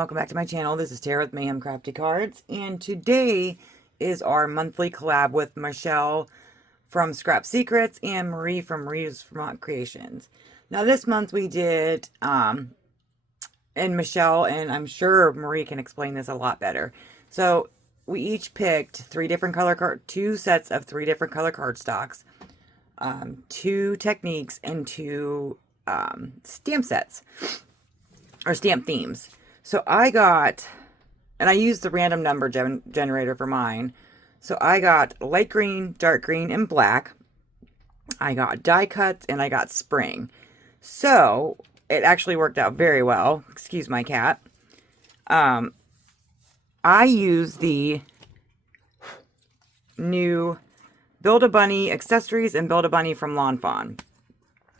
welcome back to my channel. This is Tara with Mayhem Crafty Cards, and today is our monthly collab with Michelle from Scrap Secrets and Marie from Marie's Vermont Creations. Now this month we did, and Michelle, and I'm sure Marie can explain this a lot better. So we each picked two sets of 3 different color cardstocks, 2 techniques, and 2 stamp sets. Or stamp themes. So I got, and I used the random number generator for mine. So I got light green, dark green, and black. I got die cuts, and I got spring. So it actually worked out very well. Excuse my cat. I used the new Build-A-Bunny accessories and Build-A-Bunny from Lawn Fawn.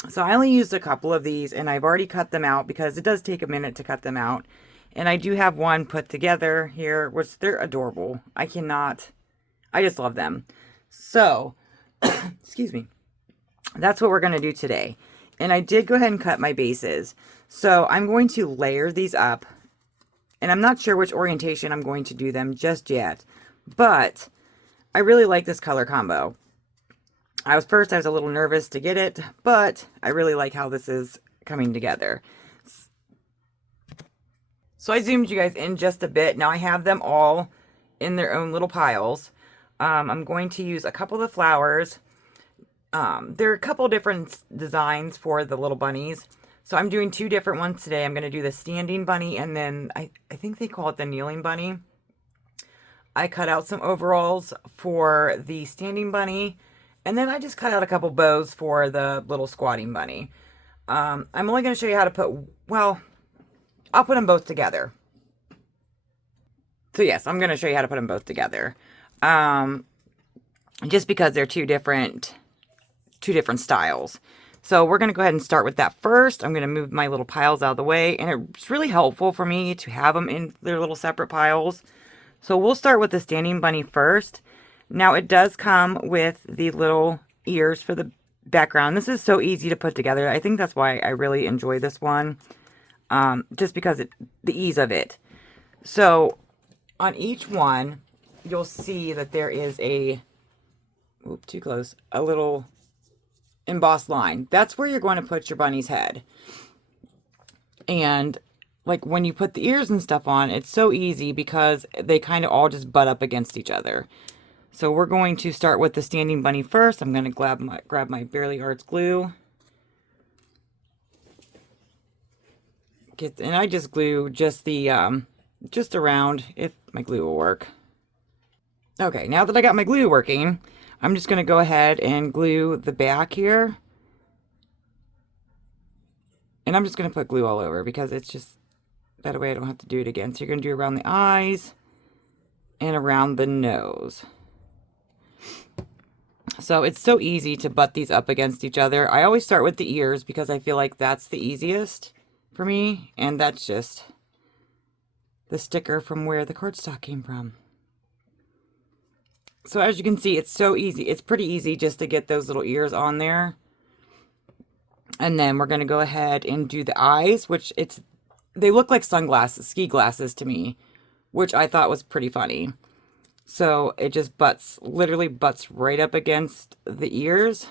So I only used a couple of these, and I've already cut them out because it does take a minute to cut them out. And I do have one put together here, which they're adorable. I just love them. So, excuse me. That's what we're going to do today. And I did go ahead and cut my bases. So I'm going to layer these up. And I'm not sure which orientation I'm going to do them just yet. But I really like this color combo. I was a little nervous to get it, but I really like how this is coming together. So I zoomed you guys in just a bit. Now I have them all in their own little piles. I'm going to use a couple of the flowers. There are a couple different designs for the little bunnies. So I'm doing 2 different ones today. I'm going to do the standing bunny, and then I think they call it the kneeling bunny. I cut out some overalls for the standing bunny. And then I just cut out a couple bows for the little squatting bunny. I'm only going to show you how to put, well, I'll put them both together. So yes, I'm going to show you how to put them both together. Just because they're two different styles. So we're going to go ahead and start with that first. I'm going to move my little piles out of the way. And it's really helpful for me to have them in their little separate piles. So we'll start with the standing bunny first. Now it does come with the little ears for the background. This is so easy to put together. I think that's why I really enjoy this one. Just because the ease of it. So on each one, you'll see that there is a little embossed line. That's where you're going to put your bunny's head. And like when you put the ears and stuff on, it's so easy because they kind of all just butt up against each other. So we're going to start with the standing bunny first. I'm going to grab my Barely Arts glue. And I just glue just around, if my glue will work. Okay, now that I got my glue working, I'm just going to go ahead and glue the back here. And I'm just going to put glue all over because it's just, that way I don't have to do it again. So you're going to do around the eyes and around the nose. So it's so easy to butt these up against each other. I always start with the ears because I feel like that's the easiest for me. And that's just the sticker from where the cardstock came from. So as you can see, it's so easy. It's pretty easy just to get those little ears on there. And then we're going to go ahead and do the eyes, which they look like sunglasses, ski glasses to me, which I thought was pretty funny. So it just literally butts right up against the ears.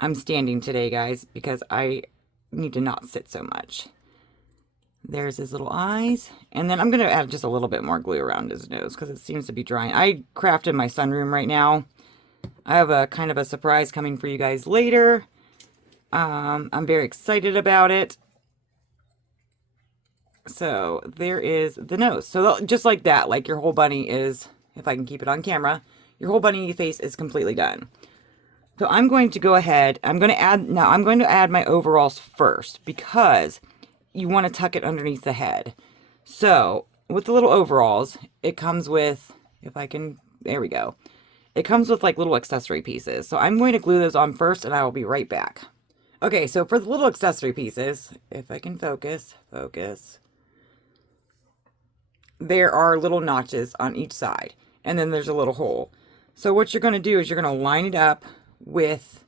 I'm standing today, guys, because I need to not sit so much. There's his little eyes. And then I'm going to add just a little bit more glue around his nose because it seems to be drying. I crafted my sunroom right now. I have a kind of a surprise coming for you guys later. I'm very excited about it. So there is the nose. So just like that, like your whole bunny is, if I can keep it on camera, your whole bunny face is completely done. So I'm going to go ahead, I'm going to add my overalls first because you want to tuck it underneath the head. So with the little overalls, it comes with, there we go. It comes with like little accessory pieces. So I'm going to glue those on first and I will be right back. Okay, so for the little accessory pieces, if I can focus. There are little notches on each side, and then there's a little hole. So what you're going to do is you're going to line it up with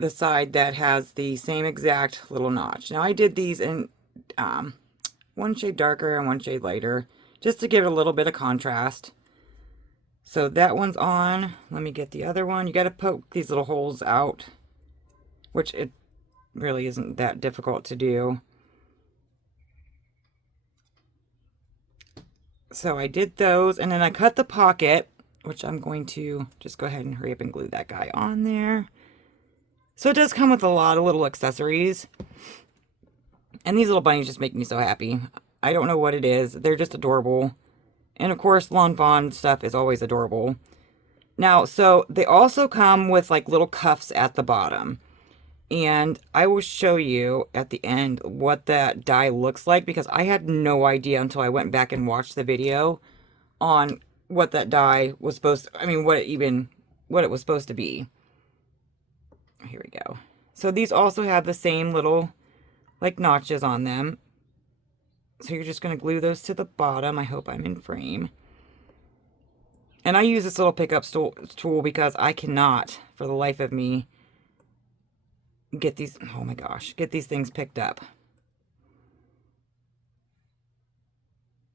the side that has the same exact little notch. Now I did these in one shade darker and one shade lighter, just to give it a little bit of contrast. So that one's on. Let me get the other one. You got to poke these little holes out, which it really isn't that difficult to do. So I did those, and then I cut the pocket, which I'm going to just go ahead and hurry up and glue that guy on there. So it does come with a lot of little accessories. And these little bunnies just make me so happy. I don't know what it is. They're just adorable. And of course, Lawn Fawn stuff is always adorable. Now, so they also come with like little cuffs at the bottom. And I will show you at the end what that die looks like, because I had no idea until I went back and watched the video on what that die was supposed to, I mean, what it was supposed to be. Here we go. So these also have the same little like notches on them. So you're just going to glue those to the bottom. I hope I'm in frame. And I use this little pickup tool because I cannot, for the life of me, get these, oh my gosh, get these things picked up.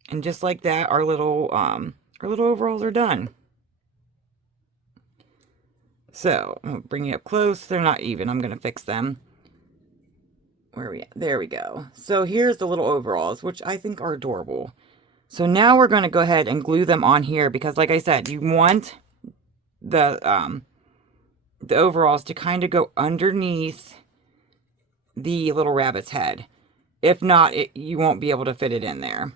And just like that, our little overalls are done. So, I'm bringing it up close. They're not even. I'm going to fix them. Where are we at? There we go. So here's the little overalls, which I think are adorable. So now we're going to go ahead and glue them on here because, like I said, you want the overalls to kind of go underneath the little rabbit's head. If not, you won't be able to fit it in there.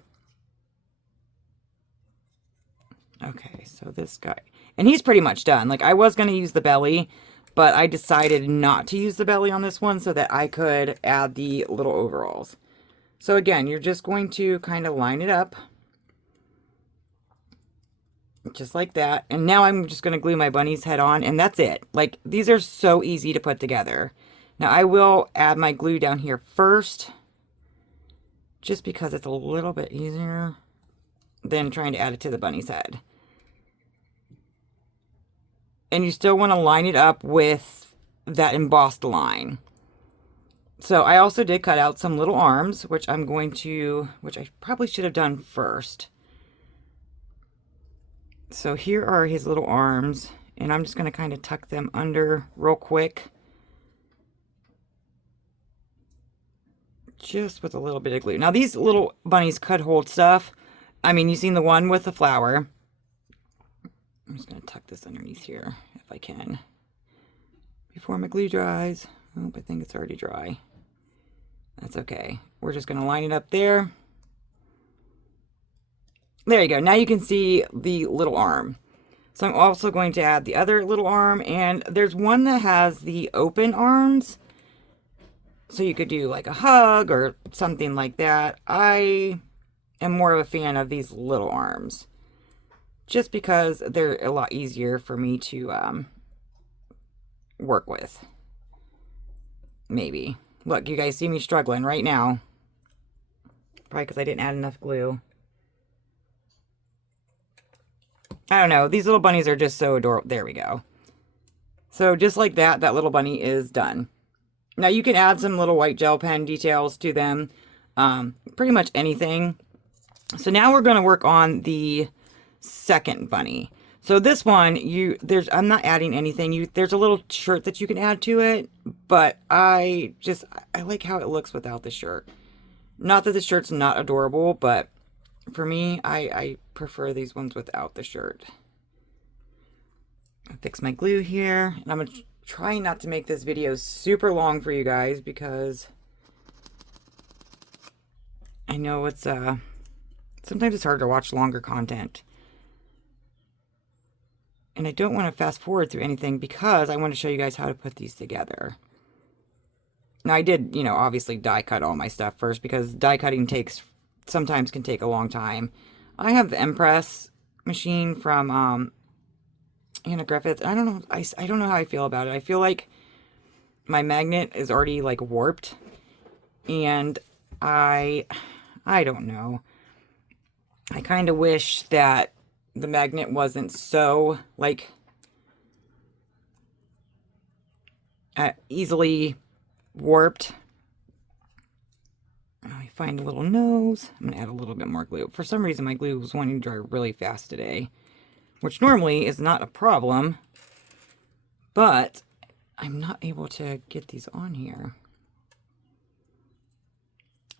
Okay, so this guy, and he's pretty much done. Like, I was going to use the belly, but I decided not to use the belly on this one so that I could add the little overalls. So again, you're just going to kind of line it up. Just like that. And now I'm just going to glue my bunny's head on, and that's it. Like, these are so easy to put together. Now, I will add my glue down here first, just because it's a little bit easier than trying to add it to the bunny's head. And you still want to line it up with that embossed line. So I also did cut out some little arms, which I probably should have done first. So here are his little arms, and I'm just going to kind of tuck them under real quick. Just with a little bit of glue. Now these little bunnies could hold stuff. I mean, you've seen the one with the flower. I'm just going to tuck this underneath here if I can before my glue dries. Oh, I think it's already dry. That's okay. We're just going to line it up there. There you go. Now you can see the little arm. So I'm also going to add the other little arm, and there's one that has the open arms. So you could do like a hug or something like that. I am more of a fan of these little arms, just because they're a lot easier for me to work with. Maybe. Look, you guys see me struggling right now. Probably because I didn't add enough glue. I don't know. These little bunnies are just so adorable. There we go. So just like that, that little bunny is done. Now you can add some little white gel pen details to them. Pretty much anything. So now we're going to work on the second bunny. So this one, I'm not adding anything. There's a little shirt that you can add to it, but I like how it looks without the shirt. Not that the shirt's not adorable, but for me, I prefer these ones without the shirt. I fix my glue here, and I'm going to try not to make this video super long for you guys, because I know it's sometimes it's hard to watch longer content. And I don't want to fast forward through anything because I want to show you guys how to put these together. Now I did, obviously die cut all my stuff first, because die cutting sometimes can take a long time. I have the Empress machine from Anna Griffith. I don't know. I don't know how I feel about it. I feel like my magnet is already like warped, and I don't know. I kind of wish that the magnet wasn't so like easily warped. Let me find a little nose. I'm going to add a little bit more glue. For some reason, my glue was wanting to dry really fast today, which normally is not a problem, but I'm not able to get these on here.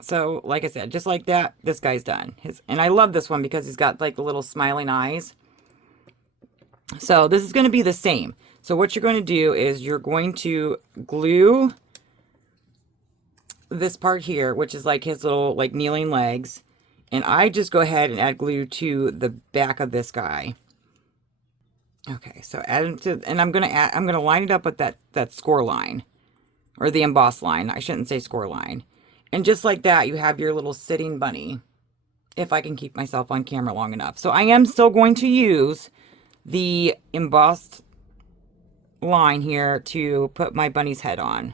So, like I said, just like that, this guy's done. And I love this one because he's got like the little smiling eyes. So this is going to be the same. So what you're going to do is you're going to glue this part here, which is like his little like kneeling legs. And I just go ahead and add glue to the back of this guy. Okay, so add it to, and I'm going to line it up with that score line, or the emboss line. I shouldn't say score line. And just like that, you have your little sitting bunny, if I can keep myself on camera long enough. So I am still going to use the embossed line here to put my bunny's head on.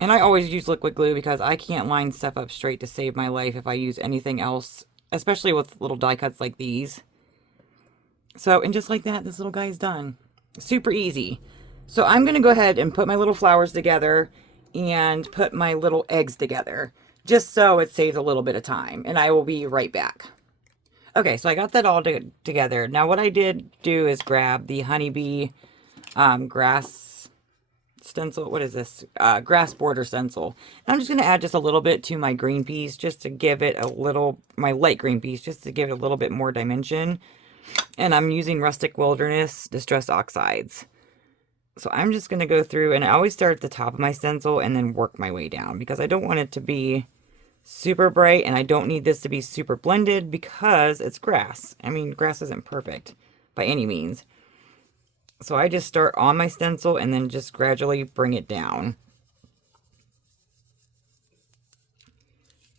And I always use liquid glue because I can't line stuff up straight to save my life if I use anything else, especially with little die cuts like these. So, and just like that, this little guy's done. Super easy. So I'm going to go ahead and put my little flowers together and put my little eggs together, just so it saves a little bit of time. And I will be right back. Okay, so I got that all together. Now what I did do is grab the honeybee grass stencil. What is this? Grass border stencil. And I'm just going to add just a little bit to my green piece just to give it a little, my light green piece, just to give it a little bit more dimension. And I'm using Rustic Wilderness Distress Oxides. So I'm just going to go through, and I always start at the top of my stencil and then work my way down because I don't want it to be super bright and I don't need this to be super blended because it's grass. I mean, grass isn't perfect by any means. So I just start on my stencil and then just gradually bring it down.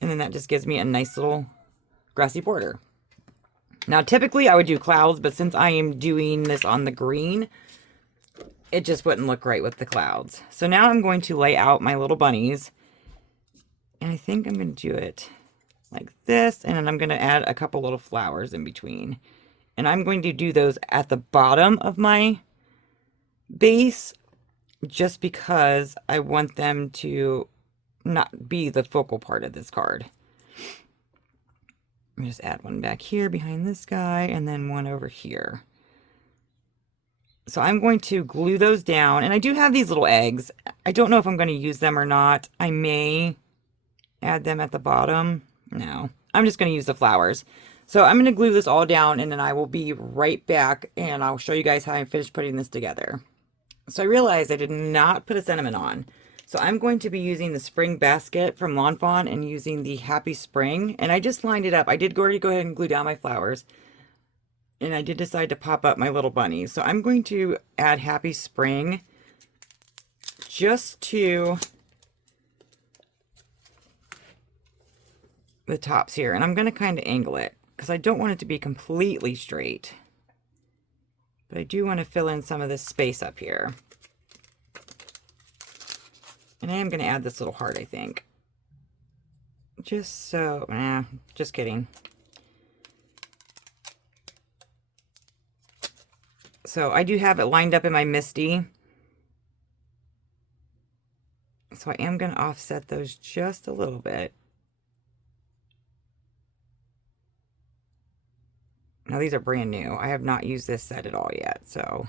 And then that just gives me a nice little grassy border. Now, typically I would do clouds, but since I am doing this on the green, it just wouldn't look right with the clouds. So now I'm going to lay out my little bunnies. And I think I'm going to do it like this. And then I'm going to add a couple little flowers in between. And I'm going to do those at the bottom of my base just because I want them to not be the focal part of this card. Let me just add one back here behind this guy and then one over here. So I'm going to glue those down, and I do have these little eggs. I don't know if I'm going to use them or not. I may add them at the bottom. No, I'm just going to use the flowers. So I'm going to glue this all down, and then I will be right back, and I'll show you guys how I finished putting this together. So I realized I did not put a sentiment on. So I'm going to be using the spring basket from Lawn Fawn and using the Happy Spring, and I just lined it up. I did already go ahead and glue down my flowers. And I did decide to pop up my little bunnies. So I'm going to add Happy Spring just to the tops here. And I'm going to kind of angle it because I don't want it to be completely straight. But I do want to fill in some of this space up here. And I am going to add this little heart, I think. Just so, just kidding. So I do have it lined up in my Misty. So I am going to offset those just a little bit. Now these are brand new. I have not used this set at all yet. So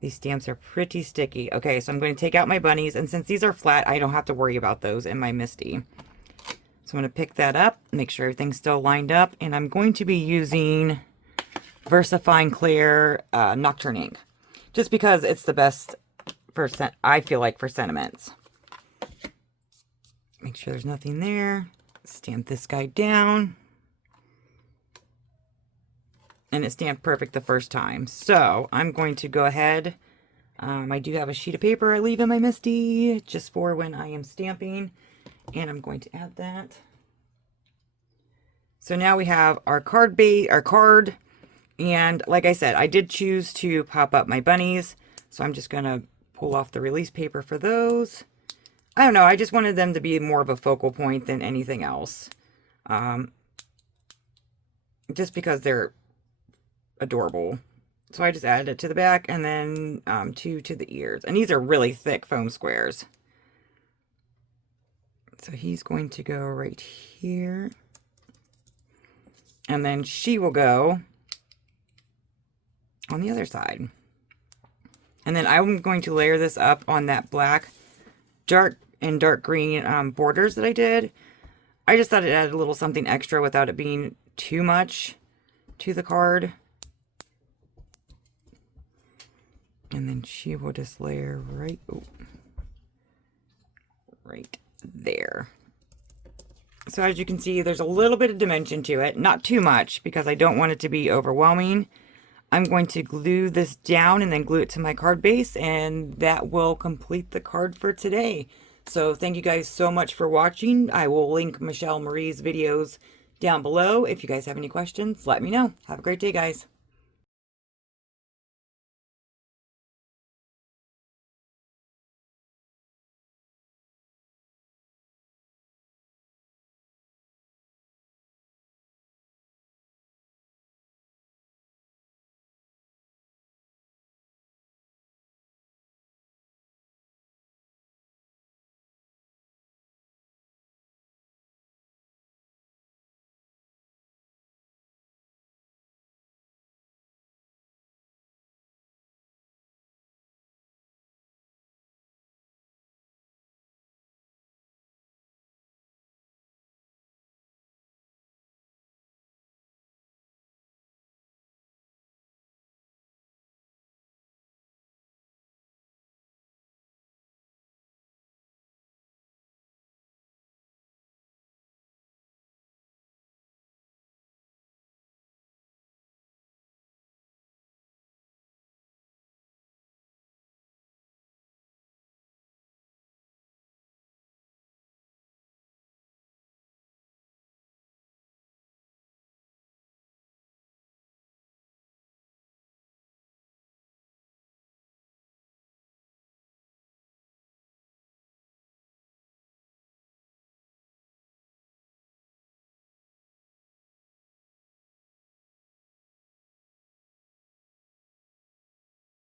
these stamps are pretty sticky. Okay, so I'm going to take out my bunnies. And since these are flat, I don't have to worry about those in my Misty. So I'm going to pick that up, make sure everything's still lined up. And I'm going to be using VersaFine Clear Nocturne ink, just because it's the best for I feel like for sentiments. Make sure there's nothing there. Stamp this guy down, and it stamped perfect the first time. So I'm going to go ahead. I do have a sheet of paper I leave in my Misty just for when I am stamping, and I'm going to add that. So now we have our card base, our card. And like I said, I did choose to pop up my bunnies. So I'm just going to pull off the release paper for those. I don't know. I just wanted them to be more of a focal point than anything else. Just because they're adorable. So I just added it to the back and then two to the ears. And these are really thick foam squares. So he's going to go right here. And then she will go on the other side. And then I'm going to layer this up on that black, dark, and dark green borders that I did. I just thought it added a little something extra without it being too much to the card. And then she will just layer right there. So as you can see, there's a little bit of dimension to it. Not too much, because I don't want it to be overwhelming. I'm going to glue this down and then glue it to my card base, and that will complete the card for today. So thank you guys so much for watching. I will link Michelle Marie's videos down below. If you guys have any questions, let me know. Have a great day, guys.